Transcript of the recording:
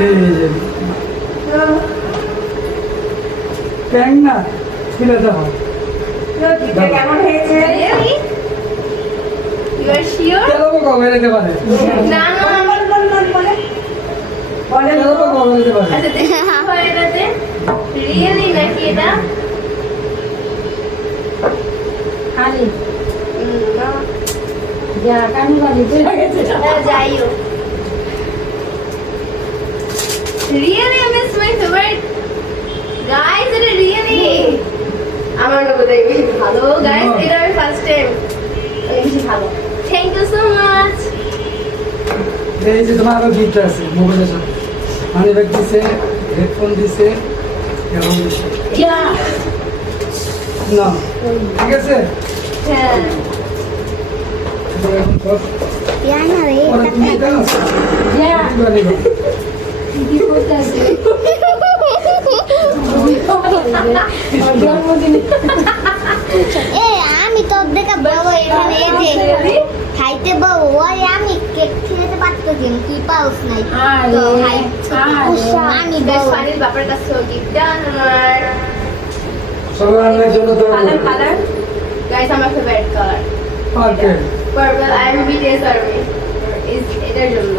এই যে ট্যাং না খুলে দাও কেমন হয়েছে? You are sure? কেন কবে দিতে পারে না না বলেন কেন কবে দিতে পারে আচ্ছা দেখি হয় এটাতে রিয়েলি নাকি এটা খালি না যা কানি বাড়ি চলে গেছে যাই হোক really I miss my favorite guys এটা রিয়েলি আমার লোক তাই ভালো গাইস এটা আমি ফার্স্ট টাইম অনেক বেশি ভালো থ্যাংক ইউ সো মাচ এই যে তোমার আরো গিফট আছে মোবাইলের সাথে মানি ব্যাগ দিছে হেডফোন দিছে এবং দিছে যা না ঠিক আছে হ্যাঁ এখন সব Yana রে পরে তুমি এটা আছে যা এগুলো নিবে। কি করতেছে জন্মদিন এ আমি তো দেখা বড় এখানে এই যে খাইতে বড় ওই আমি কেক খেতে পারতো কিন্তু কি পাউস নাই তো আমি গাইস বড় ফাইনাল বাবার কাছে গিফট ডান আমার সবার রান্নার জন্য তো কালার গাইস আমার favourite colour perfect purple I am BTS army is এটার জন্য